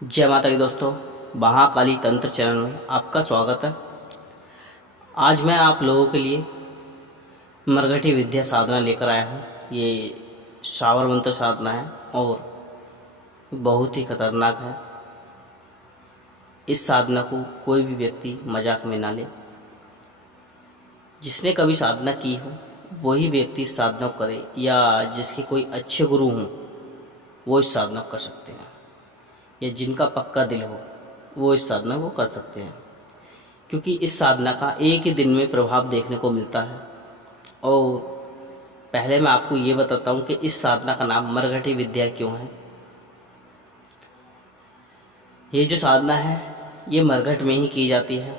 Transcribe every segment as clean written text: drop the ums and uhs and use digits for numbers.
जय माता दी दोस्तों, महाकाली तंत्र चैनल में आपका स्वागत है। आज मैं आप लोगों के लिए मरघटी विद्या साधना लेकर आया हूँ। ये शावर मंत्र साधना है और बहुत ही खतरनाक है। इस साधना को कोई भी व्यक्ति मजाक में ना ले। जिसने कभी साधना की हो वही व्यक्ति इस साधना को करे, या जिसके कोई अच्छे गुरु हों वो इस साधना को कर सकते हैं, या जिनका पक्का दिल हो वो इस साधना को कर सकते हैं, क्योंकि इस साधना का एक ही दिन में प्रभाव देखने को मिलता है। और पहले मैं आपको ये बताता हूँ कि इस साधना का नाम मरघटी विद्या क्यों है। ये जो साधना है ये मरघट में ही की जाती है,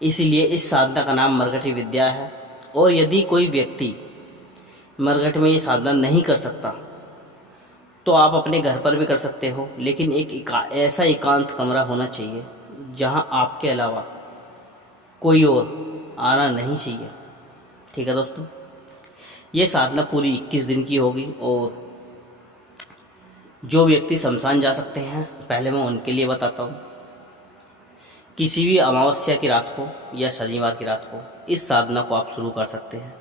इसीलिए इस साधना का नाम मरघटी विद्या है। और यदि कोई व्यक्ति मरघट में ये साधना नहीं कर सकता तो आप अपने घर पर भी कर सकते हो, लेकिन ऐसा एकांत कमरा होना चाहिए जहां आपके अलावा कोई और आना नहीं चाहिए। ठीक है दोस्तों, ये साधना पूरी 21 दिन की होगी। और जो व्यक्ति शमशान जा सकते हैं पहले मैं उनके लिए बताता हूँ। किसी भी अमावस्या की रात को या शनिवार की रात को इस साधना को आप शुरू कर सकते हैं।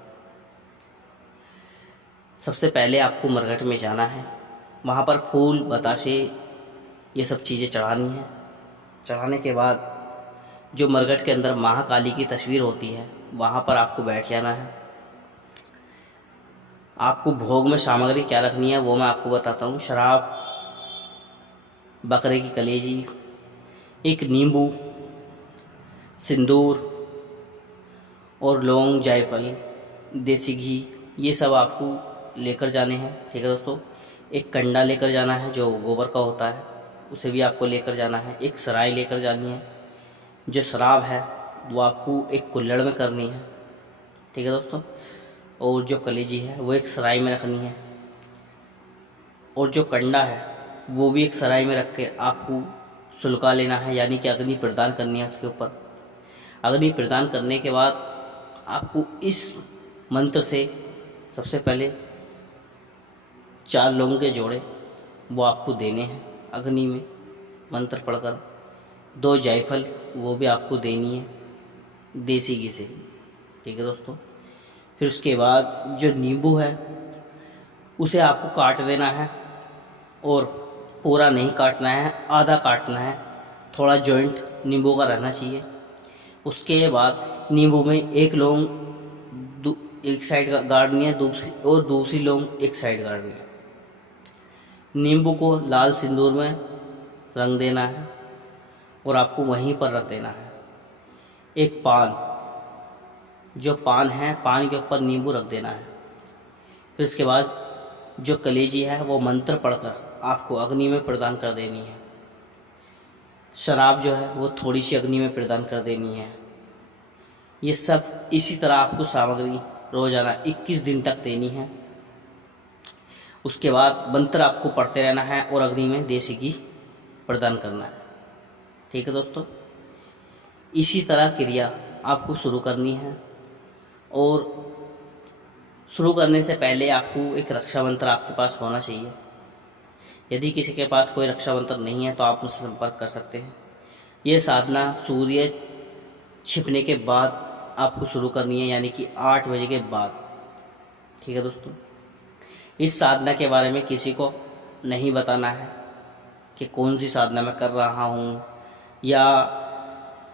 सबसे पहले आपको मरघट में जाना है, वहाँ पर फूल बताशे ये सब चीज़ें चढ़ानी है। चढ़ाने के बाद जो मरघट के अंदर महाकाली की तस्वीर होती है वहाँ पर आपको बैठ जाना है। आपको भोग में सामग्री क्या रखनी है वो मैं आपको बताता हूँ। शराब, बकरे की कलेजी, एक नींबू, सिंदूर और लौंग, जायफल, देसी घी, ये सब आपको लेकर जाने हैं। ठीक है दोस्तों, एक कंडा लेकर जाना है जो गोबर का होता है, उसे भी आपको लेकर जाना है। एक सराय लेकर जानी है, जो शराब है वो आपको एक कुल्हड़ में करनी है। ठीक है दोस्तों, और जो कलेजी है वो एक सराय में रखनी है, और जो कंडा है वो भी एक सराय में रख के आपको सुलगा लेना है, यानी कि अग्नि प्रदान करनी है उसके ऊपर। अग्नि प्रदान करने के बाद आपको इस मंत्र से सबसे पहले 4 लौंग के जोड़े वो आपको देने हैं अग्नि में मंत्र पढ़कर। 2 जायफल वो भी आपको देनी है देसी घी से। ठीक है दोस्तों, फिर उसके बाद जो नींबू है उसे आपको काट देना है, और पूरा नहीं काटना है, आधा काटना है, थोड़ा जॉइंट नींबू का रहना चाहिए। उसके बाद नींबू में एक लौंग एक साइड गाड़नी है, दूसरी लौंग एक साइड गाड़नी है। नींबू को लाल सिंदूर में रंग देना है और आपको वहीं पर रख देना है। एक पान, जो पान है पान के ऊपर नींबू रख देना है। फिर उसके बाद जो कलेजी है वो मंत्र पढ़कर आपको अग्नि में प्रदान कर देनी है। शराब जो है वो थोड़ी सी अग्नि में प्रदान कर देनी है। ये सब इसी तरह आपको सामग्री रोजाना 21 दिन तक देनी है। उसके बाद मंत्र आपको पढ़ते रहना है और अग्नि में देसी घी प्रदान करना है। ठीक है दोस्तों, इसी तरह क्रिया आपको शुरू करनी है। और शुरू करने से पहले आपको एक रक्षा मंत्र आपके पास होना चाहिए। यदि किसी के पास कोई रक्षा मंत्र नहीं है तो आप मुझसे संपर्क कर सकते हैं। ये साधना सूर्य छिपने के बाद आपको शुरू करनी है, यानी कि 8 बजे के बाद। ठीक है दोस्तों, इस साधना के बारे में किसी को नहीं बताना है कि कौन सी साधना मैं कर रहा हूँ या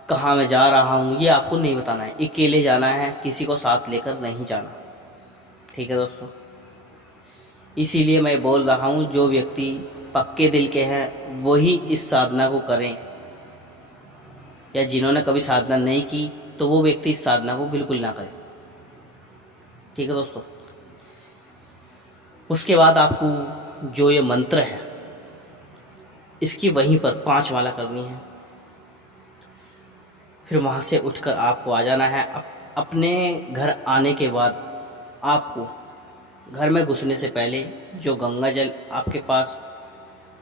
कहाँ मैं जा रहा हूँ, ये आपको नहीं बताना है। अकेले जाना है, किसी को साथ लेकर नहीं जाना। ठीक है दोस्तों, इसीलिए मैं बोल रहा हूँ जो व्यक्ति पक्के दिल के हैं वही इस साधना को करें, या जिन्होंने कभी साधना नहीं की तो वो व्यक्ति इस साधना को बिल्कुल ना करें। ठीक है दोस्तों, उसके बाद आपको जो ये मंत्र है इसकी वहीं पर 5 माला करनी है। फिर वहाँ से उठकर आपको आ जाना है। अपने घर आने के बाद आपको घर में घुसने से पहले जो गंगा जल आपके पास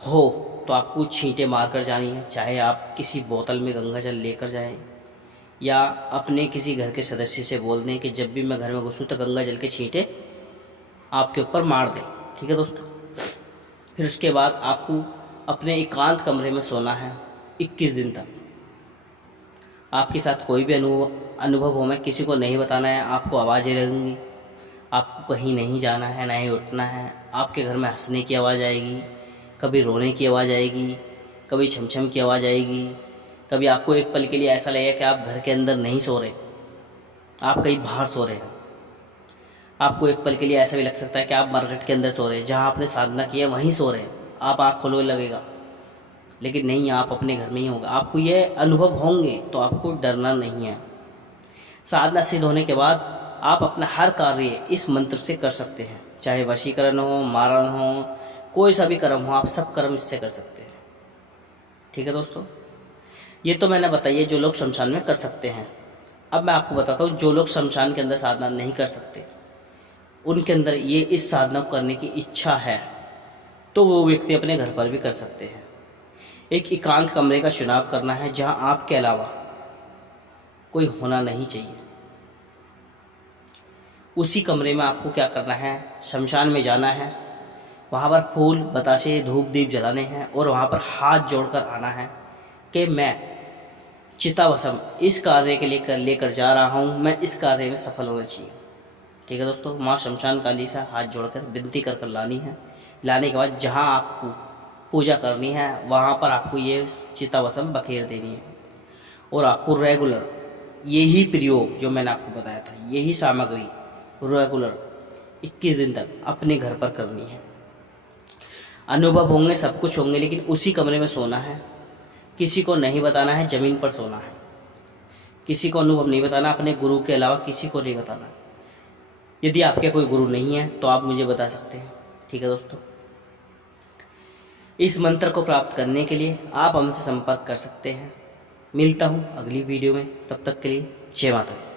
हो तो आपको छींटे मार कर जानी है। चाहे आप किसी बोतल में गंगा जल लेकर जाएं, या अपने किसी घर के सदस्य से बोल दें कि जब भी मैं घर में घुसूँ तो गंगा जल के छींटे आपके ऊपर मार दें। ठीक है दोस्तों, फिर उसके बाद आपको अपने एकांत कमरे में सोना है 21 दिन तक। आपके साथ कोई भी अनुभव हो, मैं किसी को नहीं बताना है, आपको आवाज़ें लगेंगी, आपको कहीं नहीं जाना है, ना ही उठना है। आपके घर में हंसने की आवाज़ आएगी, कभी रोने की आवाज़ आएगी, कभी छमछम की आवाज़ आएगी, कभी आपको एक पल के लिए ऐसा लगेगा कि आप घर के अंदर नहीं सो रहे, आप कहीं बाहर सो रहे हैं। आपको एक पल के लिए ऐसा भी लग सकता है कि आप मरघट के अंदर सो रहे हैं, जहाँ आपने साधना की है वहीं सो रहे हैं। आप आँख खोलोगे लगेगा, लेकिन नहीं, आप अपने घर में ही होगा। आपको ये अनुभव होंगे तो आपको डरना नहीं है। साधना सिद्ध होने के बाद आप अपना हर कार्य इस मंत्र से कर सकते हैं, चाहे वशीकरण हो, मारण हो, कोई सा भी कर्म हो, आप सब कर्म इससे कर सकते हैं। ठीक है दोस्तों, ये तो मैंने बताइए जो लोग शमशान में कर सकते हैं। अब मैं आपको बताता हूँ जो लोग शमशान के अंदर साधना नहीं कर सकते, उनके अंदर ये इस साधना को करने की इच्छा है तो वो व्यक्ति अपने घर पर भी कर सकते हैं। एक एकांत कमरे का चुनाव करना है जहाँ आपके अलावा कोई होना नहीं चाहिए। उसी कमरे में आपको क्या करना है, शमशान में जाना है, वहाँ पर फूल बताशे धूप दीप जलाने हैं और वहाँ पर हाथ जोड़कर आना है कि मैं चिताभस्म इस कार्य के लिए लेकर जा रहा हूँ, मैं इस कार्य में सफल होना चाहिए। ठीक है दोस्तों, माँ शमशान काली से हाथ जोड़कर विनती कर कर लानी है। लाने के बाद जहाँ आपको पूजा करनी है वहाँ पर आपको ये चिताभस्म बखेर देनी है और आपको रेगुलर यही प्रयोग जो मैंने आपको बताया था, यही सामग्री रेगुलर 21 दिन तक अपने घर पर करनी है। अनुभव होंगे, सब कुछ होंगे, लेकिन उसी कमरे में सोना है, किसी को नहीं बताना है, ज़मीन पर सोना है, किसी को अनुभव नहीं बताना, अपने गुरु के अलावा किसी को नहीं बताना। यदि आपके कोई गुरु नहीं है तो आप मुझे बता सकते हैं। ठीक है दोस्तों, इस मंत्र को प्राप्त करने के लिए आप हमसे संपर्क कर सकते हैं। मिलता हूँ अगली वीडियो में, तब तक के लिए जय माता दी।